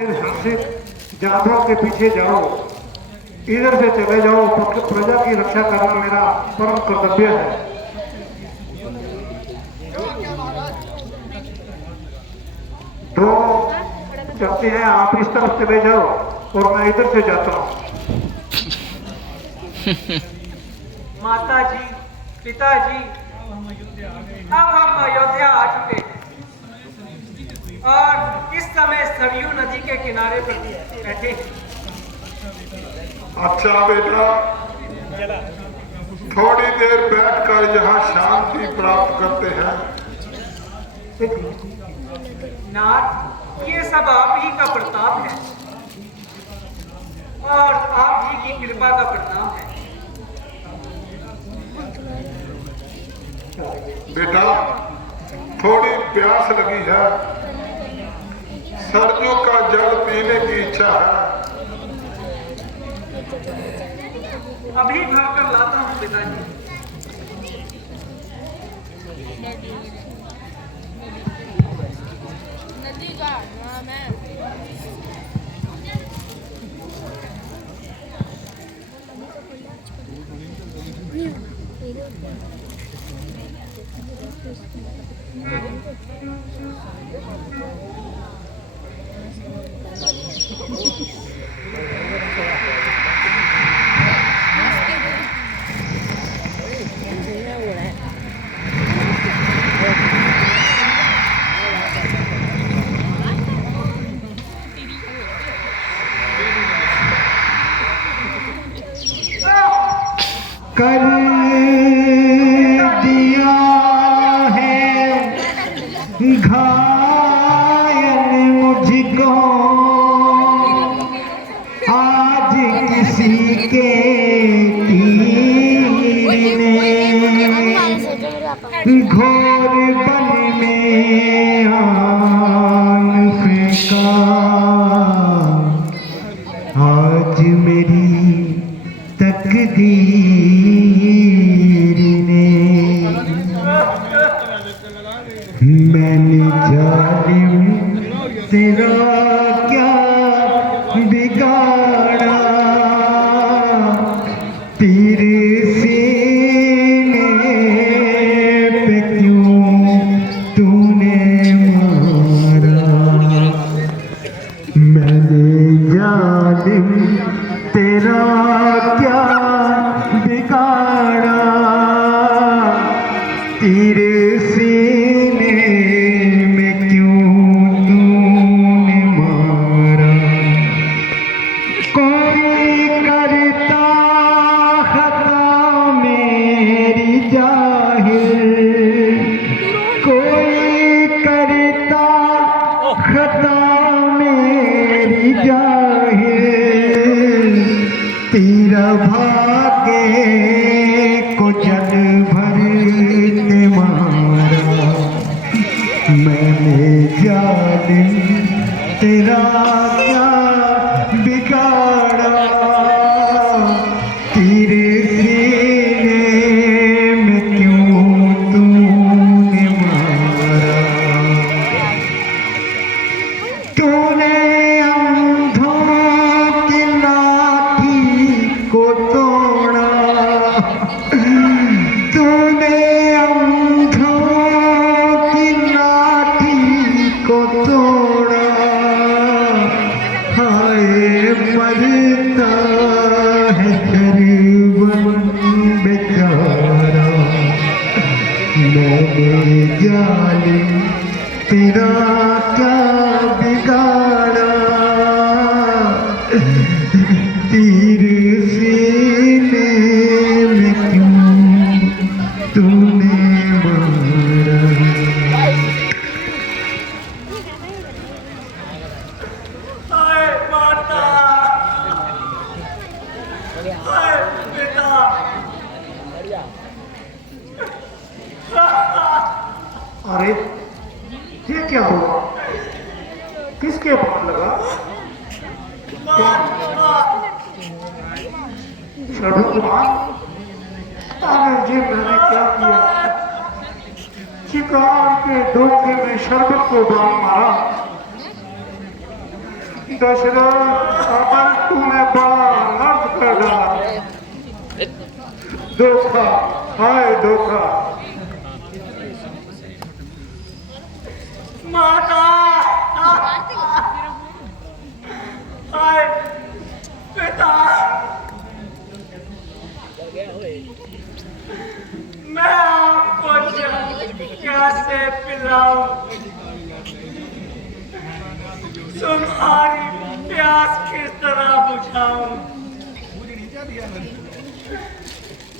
हिंसित जानवरों के पीछे जाओ, इधर से चले जाओ, प्रजा की रक्षा करना मेरा परम कर्तव्य है। तो चलते हैं, आप इस तरफ चले जाओ और मैं इधर से जाता हूँ। माता जी, पिताजी, अब हम अयोध्या आ चुके हैं और इस समय सरयू नदी के किनारे पर बैठे हैं। अच्छा बेटा, थोड़ी देर बैठकर यहाँ शांति प्राप्त करते हैं। नाथ, ये सब आप ही का प्रताप है और आप ही की कृपा का परिणाम है। बेटा, थोड़ी प्यास लगी है, सरयू का जल पीने की इच्छा है। अभी भरकर लाता हूँ पिताजी। नदी का नाम है। कर दिया है घायल मुझको आज किसी के तीर ने, घोर बन में आन फेंका आज मेरी तकदीर ने। मैंने जालिम तेरा क्या बिगाड़ा, तेरे सीने पे क्यों तूने मारा। मैंने जालिम तेरा क्या बिगाड़ा, तेरे सीने में क्यों तूने मारा। कोई करता खता मेरी जाहिर, कोई करता खता मेरी जाहिर, तेरा भागे को जल भर के मारा। मैंने जालिम तेरा क्या बिगाड़ा, तेरे सीने में क्यों तूने मारा। तूने अंधों की लाठी को तोड़ा, तूने अंधों की लाठी को तोड़ा। हाय मरता है गरीबन बेचारा। मैंने जालिम तेरा क्या बिगाड़ा, तीर सीने में क्यों तूने मारा। हाय माता, हाय पिता, अरे ये क्या हुआ, किसके पास लगा? शरु कुमार, अरे जी मैंने क्या किया? शिकार के धोखे में शरबत को बांध मारा। दशरथ अब तूने बड़ा नर्क कर डाला। धोखा, हाय धोखा। माता, हाय पिता, मैं आपको कैसे पिलाऊं? तुम्हारी प्यास किस तरह बुझाऊं?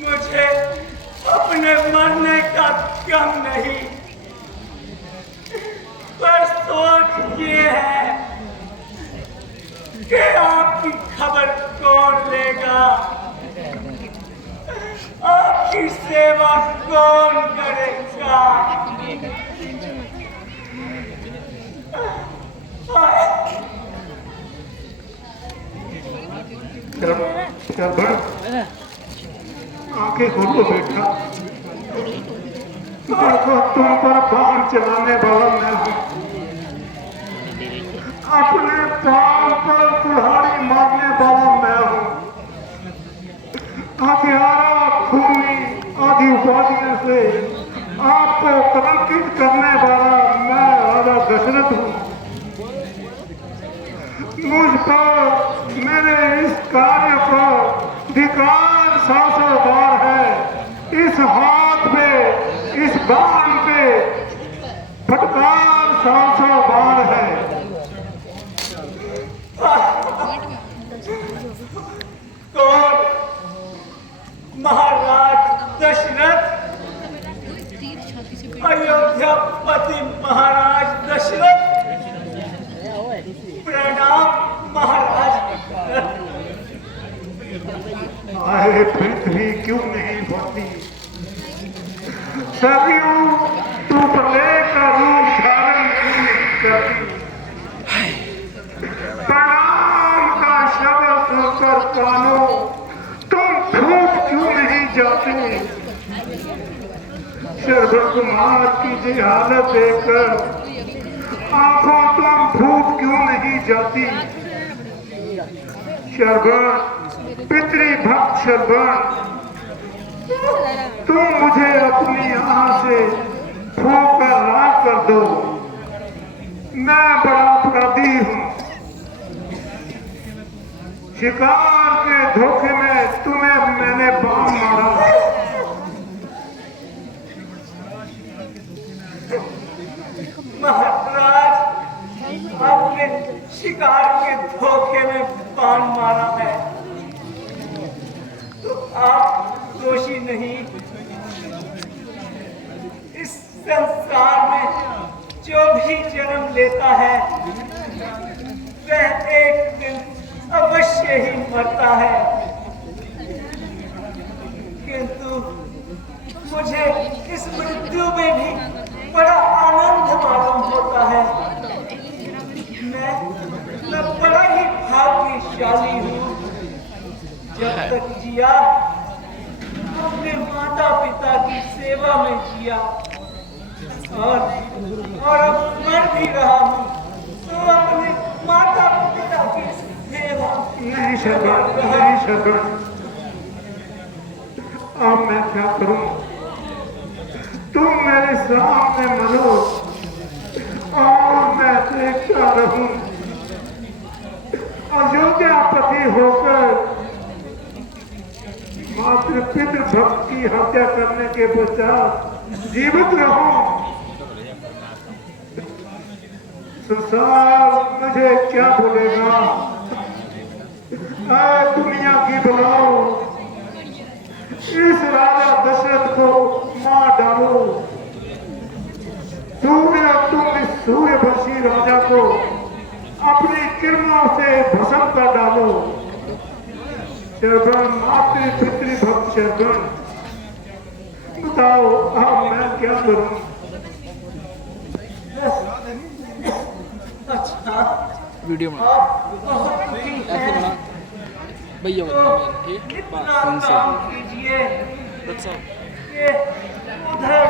मुझे अपने मरने का गम नहीं, पर सोच ये है कि आपकी खबर कौन लेगा, आपकी सेवा कौन करेगा? आंखें खोलो बेटा, देखो तुम पर बाण चलाने वाला मैं हूँ, अपने पांव पर कुल्हाड़ी मारने वाला मैं हूँ, हथियारा खूनी आदि उपाधियों से आपको कलंकित करने वाला मैं राजा दशरथ हूँ। मुझ पर मेरे इस कार्य पर धिक्कार 700 बार है, इस हाथ पे, इस बाण पे फटकार 700 बार है। कौन? महाराज दशरथ, अयोध्यापति महाराज दशरथ। प्रणाम महाराज। आए पृथ्वी क्यों नहीं बढ़ती? सदियों तू प्रलय का रूप धारण नहीं करती। प्रणाम का शब्द सुनकर कानों तुम फूट क्यों नहीं जाते? शरद कुमार की जी हालत देखकर आंखों तुम फूट क्यों नहीं जाती? शरबन, पितृभक्त शरबन, तुम मुझे अपनी आंख से फूंक कर राख कर दो। मैं बड़ा अपराधी हूँ, शिकार के धोखे में तुम्हें मैंने बाण मारा। महाराज, आपने शिकार के धोखे में बाण मारा है तो आप दोषी नहीं। इस संसार में जो भी जन्म लेता है वह एक दिन अवश्य ही मरता है, किंतु मुझे इस मृत्यु में भी बड़ा आनंद मालूम होता है। मैं बड़ा ही भाग्यशाली हूँ, जब तक जिया अपने माता पिता की सेवा में जिया और अब मर भी रहा हूँ तो अपने माता पिता की सेवा। नहीं शरबन, नहीं शरबन, अब मैं क्या करूं? तुम मेरे सामने मरो और मैं देखता रहूं। अयोध्यापति होकर मात्र पितृ भक्त की हत्या करने के पश्चात जीवित रहूं। संसार मुझे क्या बोलेगा? दुनिया की बुलाओ, इस राजा दशरथ को मार डालो। तुम इस सूर्यवंशी राजा को अपनी किरणों से भस्म कर डालो। शरबन, मातृ पितृ भक्त शरबन, बताओ अब मैं क्या करूं? अच्छा, वीडियो में आप बहुत दुखी हैं भैया तो ठीक इतना काम कीजिए कि उधर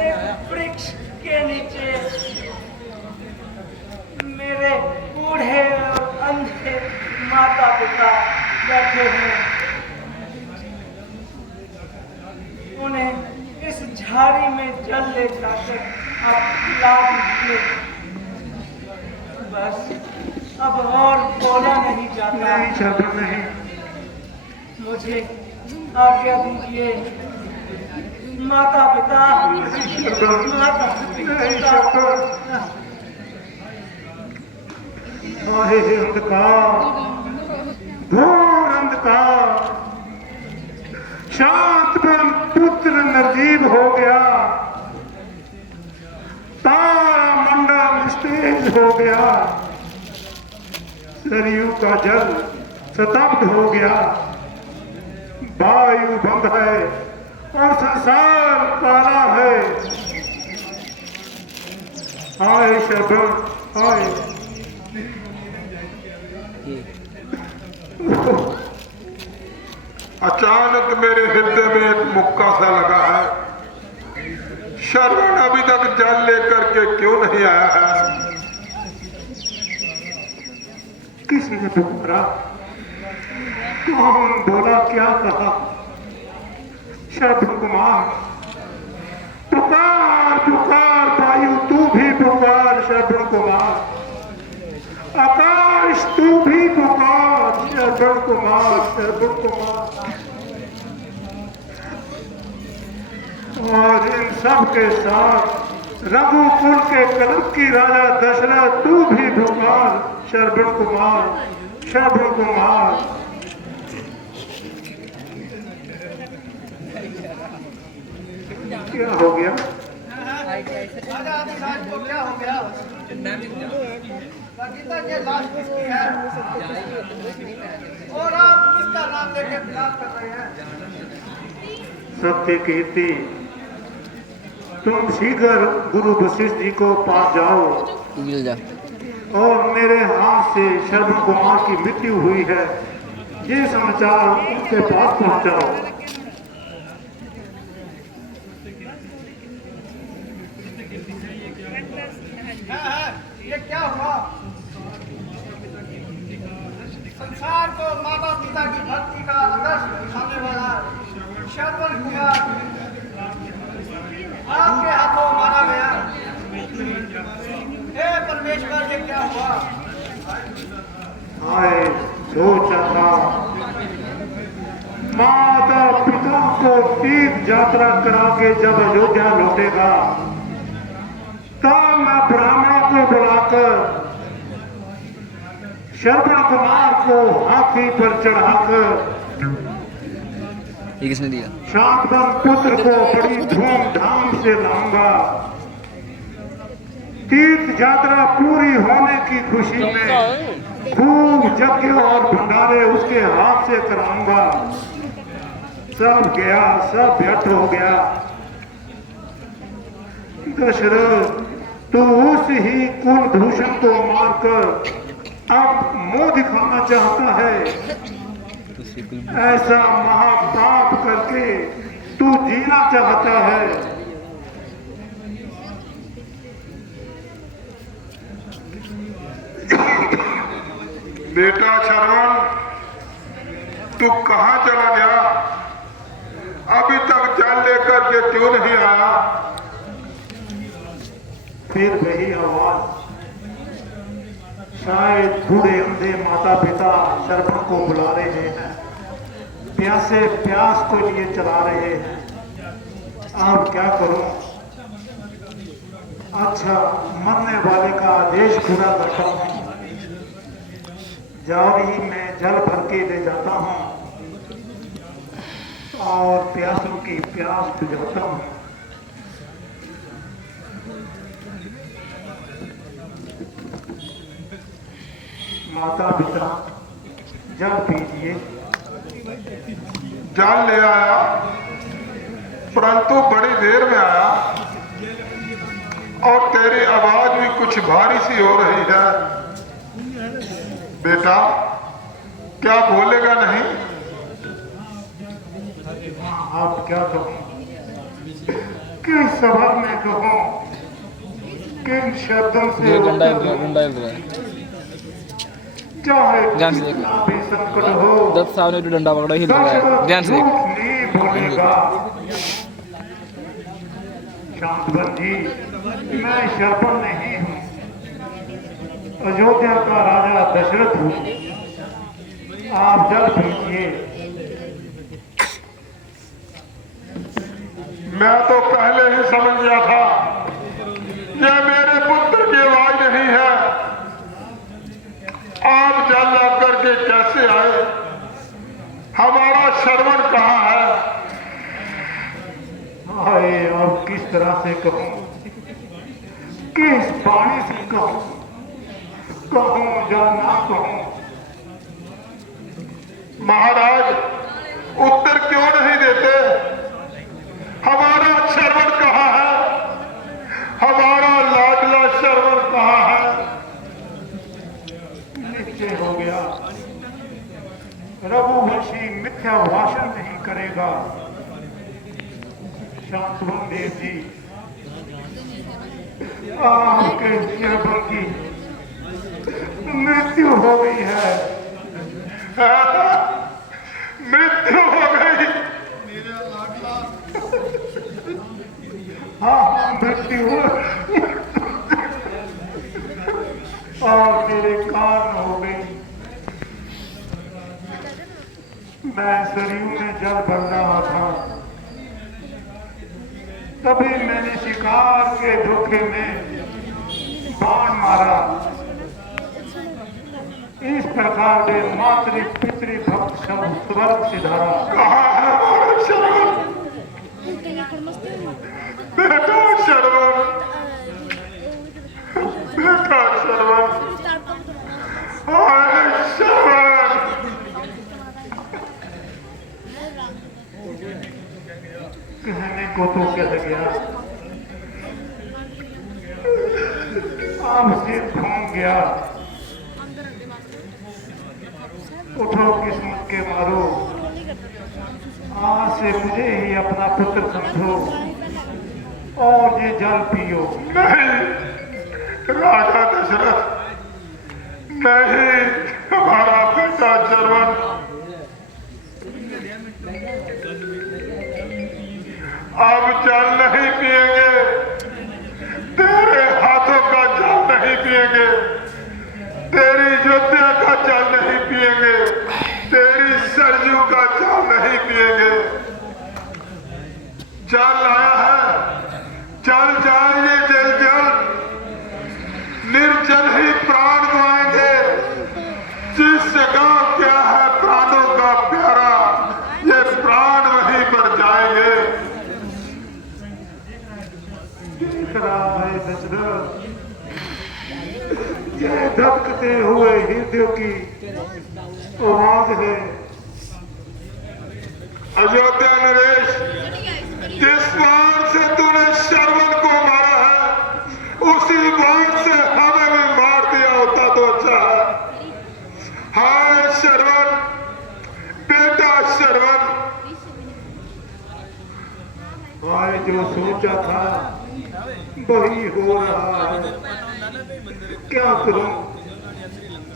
एक वृक्ष के नीचे मेरे बूढ़े और माता पिता बैठे हैं, उन्हें इस झाड़ी में जल ले जाकर आप पिला दीजिए। बस अब और बोला नहीं जाता। नहीं शब्द नहीं। मुझे आज्ञा दीजिए। माता पिता, माता नहीं शब्द। आहे अंधकार, घोर अंधकार, शांत बन पुत्र निर्जीव हो गया, तारा मंडल निस्तेज हो गया, सरयू का जल स्तब्ध हो गया, वायु बंद है और संसार काला है। आए शब्द आए। अचानक मेरे हृदय में एक मुक्का सा लगा है। श्रवण अभी तक जल लेकर के क्यों नहीं आया है? किसने पुकारा? कौन बोला? क्या कहा? श्रवण कुमार, पुकार पुकार वायु, तू भी पुकार श्रवण कुमार, आकाश तू भी पुकार श्रवण कुमार, श्रवण कुमार। और इन सब के साथ रघुकुल के कलंक की राजा दशरथ, तू भी पुकार श्रवण कुमार, श्रवण कुमार। क्या हो गया? क्या हो गया? और आप किसका नाम लेके विलाप कर रहे हैं? सत्य कीर्ति, तुम शीघ्र गुरु वशिष्ठ जी को पास जाओ मिल जा। और मेरे हाथ से श्रवण कुमार की मृत्यु हुई है, ये समाचार उनके पास पहुंचाओ। ये क्या हुआ? संसार को माता पिता की भक्ति का आदर्श दिखाने वाला श्रवण कुमार आपके हाथों मारा गया। हे परमेश्वर, ये क्या हुआ? आए सोचा था माता पिता को तीर्थ यात्रा करा के जब अयोध्या लौटेगा, तब मैं ब्राह्मणों को बुलाकर श्रवण कुमार को हाथी पर चढ़ाकर ये किसने दिया? शांतन पुत्र को बड़ी धूमधाम से लाऊंगा। तीर्थ यात्रा पूरी होने की खुशी में खूब यज्ञ और भंडारे उसके हाथ से कराऊंगा। सब गया, सब व्यर्थ हो गया। दशरथ, तू उस ही कुलभूषण को मारकर अब मुंह दिखाना चाहता है। ऐसा महापाप करके तू जीना चाहता है। बेटा श्रवण, तू कहाँ चला गया? अभी तक जल लेकर के क्यों नहीं आया? फिर वही आवाज, शायद बूढ़े अंधे माता पिता श्रवण को बुला रहे हैं, प्यासे प्यास को लिए चला रहे हैं। अब क्या करूं? अच्छा, मरने वाले का आदेश पूरा करता हूं। जारी में जल भर के ले जाता हूं और प्यासों की प्यास बुझाता हूं। माता पिता, जल पीजिए। जल ले आया, परंतु बड़ी देर में आया और तेरी आवाज भी कुछ भारी सी हो रही है। बेटा, क्या बोलेगा नहीं? आप क्या कहूं? किस सबब में कहूं? किन शब्दों से ये गंडा इधर है। चाहे ध्यान से कितना भी संकट हो, दत्त साहब ने तो डंडा पकड़ा हिल रहा है। ध्यान से झूठ नहीं बोलेगा। शांतवन जी, मैं शर्मन नहीं हूँ, अयोध्या का राजा दशरथ हूँ। आप जल पीजिए। मैं तो पहले ही समझ गया था ये मेरे पुत्र की आवाज नहीं है। आप जल ला करके कैसे आए? हमारा श्रवण कहाँ है? हाय, अब किस तरह से कहूँ, किस पानी से कहूँ, कहूँ या ना कहूँ। महाराज उत्तर क्यों नहीं देते? हमारा श्रवण कहाँ है? हमारा लाडला श्रवण कहाँ है? निश्चय हो गया, रघुवंशी मिथ्या भाषण नहीं करेगा। शांतवन देव जी, आपके श्रवण की मृत्यु हो गई है। मृत्यु हो गई। हाँ, मृत्यु हो और मेरे कान हो गई। मैं सरयू में जल भर रहा था, तभी मैंने शिकार के धोखे में बाण मारा। इस प्रकार के मातृ पितृ भक्त सब स्वर्ग सिधारा। कहाँ है हमारा श्रवण? बेटा श्रवण, बेटा श्रवण, हाय श्रवण। कहने को तो कह गया, अब सिर घूम गया। उठो किस्मत के मारो, आज से मुझे ही अपना पुत्र समझो और ये जल पियो। नहीं राजा दशरथ, नहीं हमारा बेटा श्रवण। अब जल नहीं पिएंगे, तेरे हाथों का जल नहीं पिएंगे, तेरी युद्ध का जल नहीं पिएंगे, तेरी सरयू का जल नहीं पिएंगे। जल आया है, चल जाएंगे जल जल, निर्जल ही प्राण गवाएंगे। जिस जगह क्या है प्राणों का प्यारा, ये प्राण वहीं पर जाएंगे। देख रहा है दशरथ, ये धड़कते हुए हृदय की आवाज है। अयोध्या नरेश, जिस बाण से तूने श्रवण को मारा है, उसी बाण से हमें भी मार दिया होता तो अच्छा है। हाय श्रवण, बेटा श्रवण। हाय, जो सोचा था वही हो रहा है। क्या करूं,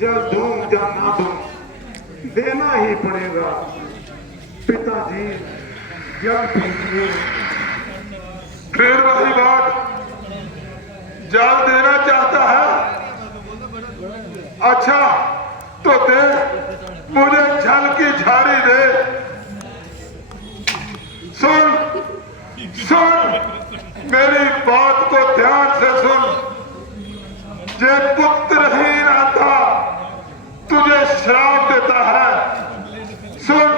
जल दूं या ना दूं, देना ही पड़ेगा। पिताजी जल पीजिए। फिर वही बात, जल देना चाहता है? अच्छा तो दे, मुझे जल की झाड़ी दे। सुन सुन, मेरी बात को ध्यान से सुन। जे पुत्रहीन आता तुझे श्राप देता है। सुन,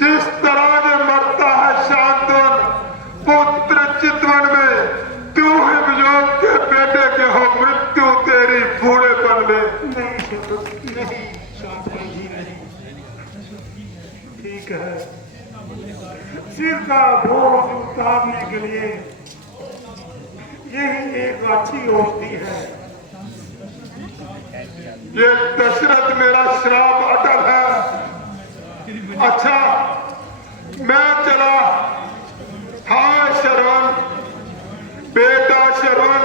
जिस तरह से मरता है शांतवन पुत्र चितवन में, तू ही विजोग के बेटे के हो मृत्यु तेरी बूढ़ेपन में। नहीं शांतवन जी, नहीं। ठीक है, सिर का बोझ उतारने के लिए यही एक अच्छी औषधि है। ये दशरथ मेरा श्राप अटल है। अच्छा मैं चला। हाय श्रवण, बेटा श्रवण,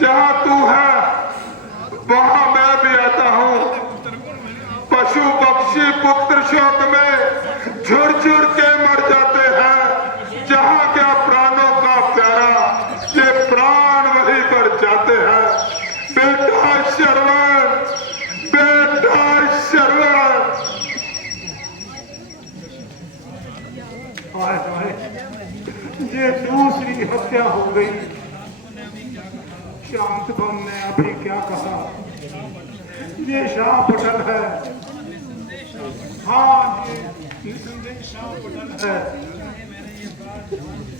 जहां तू है वहां मैं ये शाह पटल है। हाँ, ये निसंदेह शाह पटल है।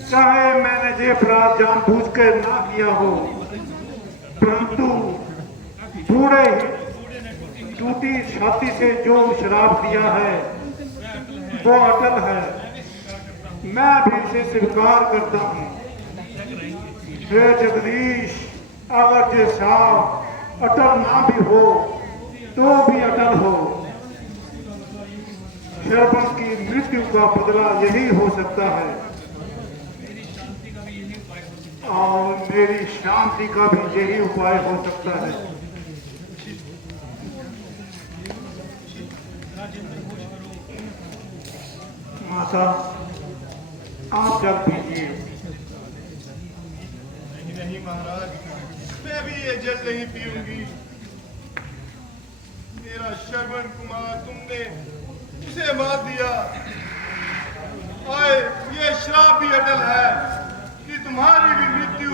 चाहे मैंने ये अपराध जानबूझकर ना किया हो, परंतु बूढ़े टूटी छाती से जो श्राप दिया है वो अटल है। मैं भी इसे स्वीकार करता हूँ। हे जगदीश, अगर ये श्राप अटल ना भी हो तो भी अटल हो। श्रवण की मृत्यु का बदला यही हो सकता है और मेरी शांति का भी यही उपाय हो सकता है। माता, आप जल पीजिए। नहीं महाराज, मैं भी ये जल नहीं पीऊंगी। मेरा श्रवण कुमार तुमने उसे मार दिया। और ये श्राप भी अटल है कि तुम्हारी भी मृत्यु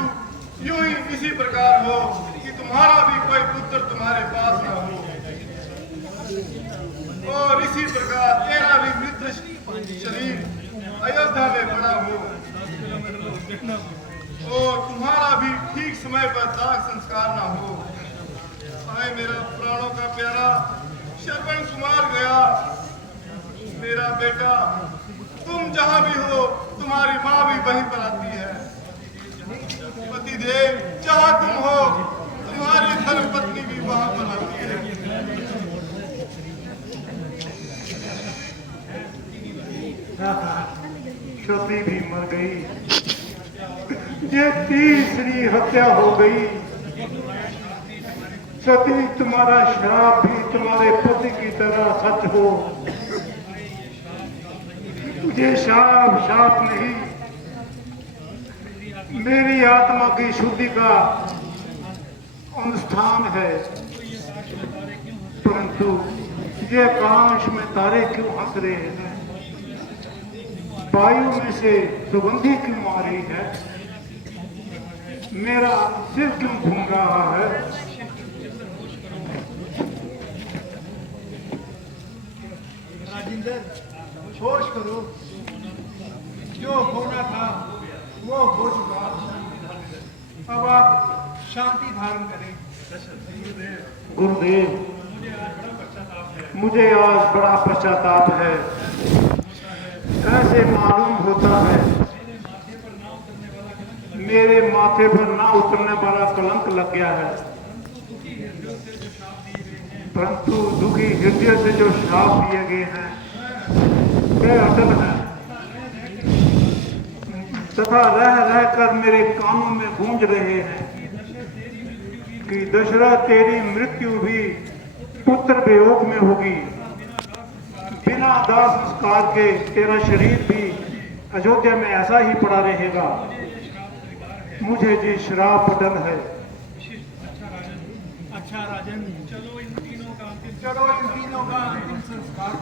यूं ही इसी प्रकार हो कि तुम्हारा भी कोई पुत्र तुम्हारे पास ना हो, और इसी प्रकार तेरा भी मृत शरीर अयोध्या में पड़ा हो, और तुम्हारा भी ठीक समय पर दाह संस्कार ना हो। आए मेरा प्राणों का प्यारा श्रवण कुमार गया। मेरा बेटा, तुम जहां भी हो, तुम्हारी माँ भी वहीं पर आती है। पतिदेव जहां तुम हो, तुम्हारी धर्म पत्नी भी वहां पर आती है। सती भी मर गई। ये तीसरी हत्या हो गई। सती, तुम्हारा श्राप भी तुम्हारे पति की तरह सच हो। तुझे शाप नहीं, मेरी आत्मा की शुद्धि का अनुष्ठान है। परंतु ये आकाश में तारे क्यों हंस रहे हैं? वायु में से सुगंधी क्यों आ रही है? मेरा सिर क्यों घूम रहा है? राजेंद्र, होश करो। जो होना था वो हो चुका। अब आप शांति धारण करें। गुरुदेव, मुझे आज बड़ा पश्चाताप है। ऐसे मालूम होता है मेरे माथे पर ना उतरने वाला कलंक लग गया है, परंतु दुखी हृदय से जो श्राप दिए गए हैं वे अटल हैं तथा रह रहकर मेरे कानों में गूंज रहे हैं कि दशरथ, तेरी मृत्यु भी पुत्र वियोग में होगी। बिना दाह संस्कार के तेरा शरीर भी अयोध्या में ऐसा ही पड़ा रहेगा। मुझे जी श्राप अटल है। अच्छा राजन, चलो इन तीनों का अंतिम संस्कार